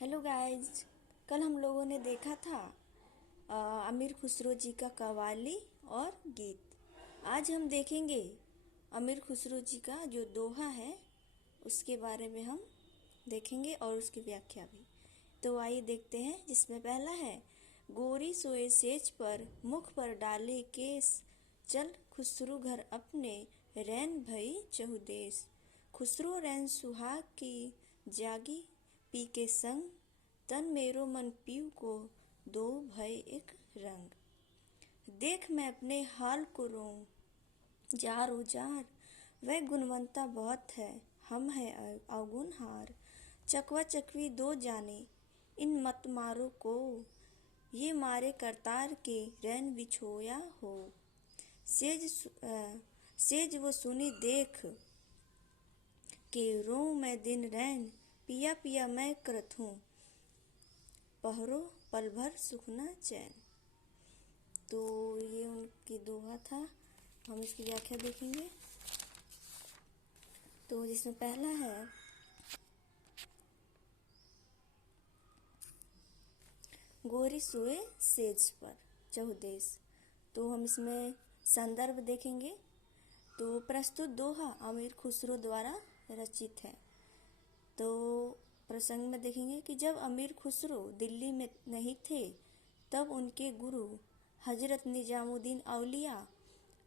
Hello guys. कल हम लोगों ने देखा था अमीर खुसरो जी का कव्वाली और गीत। आज हम देखेंगे अमीर खुसरो जी का जो दोहा है उसके बारे में हम देखेंगे और उसकी व्याख्या भी। तो आइए देखते हैं, जिसमें पहला है, गोरी सोए सेज पर मुख पर डाले केस, चल खुसरो घर अपने रैन भई चहुदेस। खुसरो रैन सुहाग की जागी पी के संग, तन मेरो मन पीव को दो भय एक रंग। देख मैं अपने हाल को रोऊं जार उजार, वह गुणवंता बहुत है हम है अवगुण हार। चकवा चकवी दो जाने इन मत मारो को, ये मारे करतार के रैन बिछोया हो। सेज वो सुनी देख के रोऊं मैं दिन रैन, पिया पिया मैं करत हूँ पहरो पल भर सुख न चैन। तो ये उनकी दोहा था। हम इसकी व्याख्या देखेंगे। तो जिसमें पहला है, गोरी सोए सेज पर चहुदेस। तो हम इसमें संदर्भ देखेंगे। तो प्रस्तुत दोहा अमीर खुसरो द्वारा रचित है। तो प्रसंग में देखेंगे कि जब अमीर खुसरो दिल्ली में नहीं थे, तब उनके गुरु हजरत निजामुद्दीन औलिया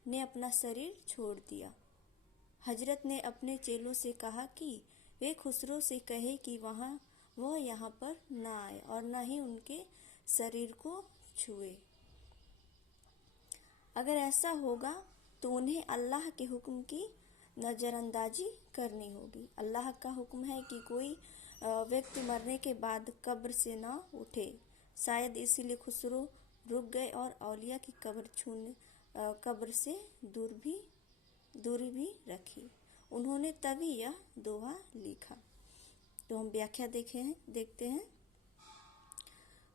ने अपना शरीर छोड़ दिया। हजरत ने अपने चेलों से कहा कि वे खुसरो से कहे कि वह यहाँ पर न आए और न ही उनके शरीर को छुए। अगर ऐसा होगा तो उन्हें अल्लाह के हुक्म की नज़रअंदाजी करनी होगी। अल्लाह का हुक्म है कि कोई व्यक्ति मरने के बाद कब्र से ना उठे। शायद इसीलिए खुसरो रुक गए और औलिया की कब्र से दूरी भी रखी। उन्होंने तभी यह दोहा लिखा। तो हम व्याख्या देखते हैं।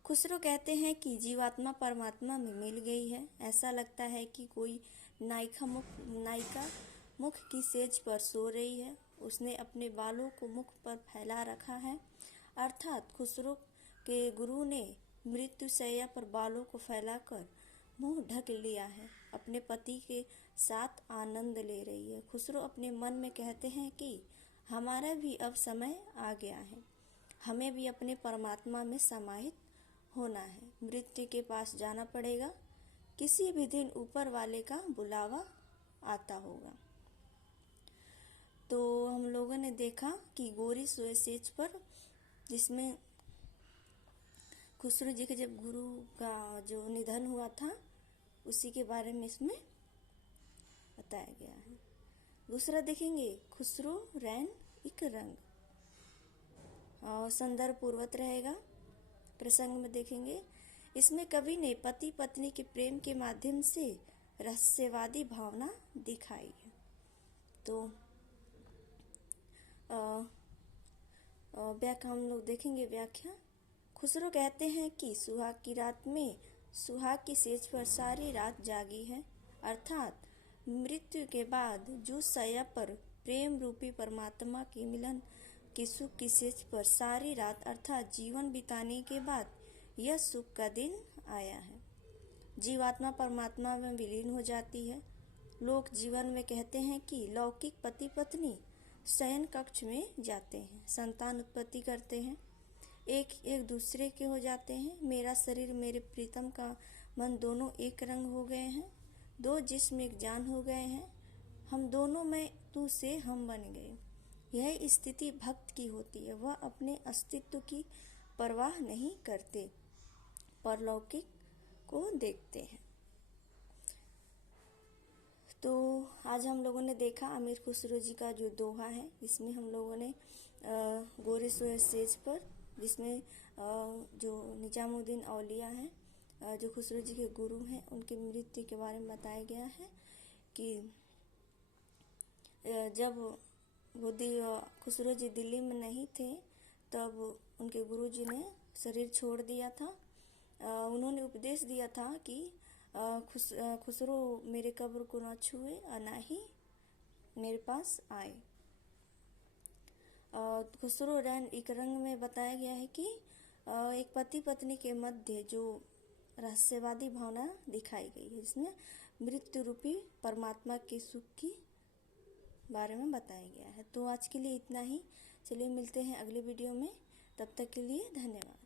खुसरो कहते हैं कि जीवात्मा परमात्मा में मिल गई है। ऐसा लगता है कि कोई नायिका मुख की सेज पर सो रही है। उसने अपने बालों को मुख पर फैला रखा है। अर्थात खुसरो के गुरु ने मृत्युशैया पर बालों को फैलाकर मुंह ढक लिया है। अपने पति के साथ आनंद ले रही है। खुसरो अपने मन में कहते हैं कि हमारा भी अब समय आ गया है। हमें भी अपने परमात्मा में समाहित होना है। मृत्यु के पास जाना पड़ेगा। किसी भी दिन ऊपर वाले का बुलावा आता होगा। तो हम लोगों ने देखा कि गोरी सोए सेज पर, जिसमें खुसरो जी के जब गुरु का जो निधन हुआ था उसी के बारे में इसमें बताया गया है। दूसरा देखेंगे, खुसरो रैन एक रंग, और संदर्भ पूर्वत रहेगा। प्रसंग में देखेंगे, इसमें कवि ने पति पत्नी के प्रेम के माध्यम से रहस्यवादी भावना दिखाई है। तो व्याख्या हम लोग देखेंगे। व्याख्या, खुसरो कहते हैं कि सुहाग की रात में सुहाग की सेज पर सारी रात जागी है। अर्थात मृत्यु के बाद जो शैया पर प्रेम रूपी परमात्मा के मिलन की सुख की सेज पर सारी रात अर्थात जीवन बिताने के बाद यह सुख का दिन आया है। जीवात्मा परमात्मा में विलीन हो जाती है। लोग जीवन में कहते हैं कि लौकिक पति पत्नी शयन कक्ष में जाते हैं, संतान उत्पत्ति करते हैं, एक दूसरे के हो जाते हैं। मेरा शरीर मेरे प्रीतम का मन दोनों एक रंग हो गए हैं, दो जिस्म एक जान हो गए हैं, हम दोनों में तू से हम बन गए। यह स्थिति भक्त की होती है। वह अपने अस्तित्व की परवाह नहीं करते, परलौकिक को देखते हैं। तो आज हम लोगों ने देखा अमीर खुसरो जी का जो दोहा है। इसमें हम लोगों ने गोरे सोए सेज पर, जिसमें जो निजामुद्दीन औलिया हैं, जो खुसरो जी के गुरु हैं, उनकी मृत्यु के बारे में बताया गया है कि जब खुसरो जी दिल्ली में नहीं थे, तब उनके गुरु जी ने शरीर छोड़ दिया था। उन्होंने उपदेश दिया था कि खुसरो मेरे कब्र को ना छुए और ना ही मेरे पास आए। खुसरो एक रंग में बताया गया है कि एक पति पत्नी के मध्य जो रहस्यवादी भावना दिखाई गई है, जिसमें मृत्यु रूपी परमात्मा के सुख की बारे में बताया गया है। तो आज के लिए इतना ही। चलिए मिलते हैं अगले वीडियो में, तब तक के लिए धन्यवाद।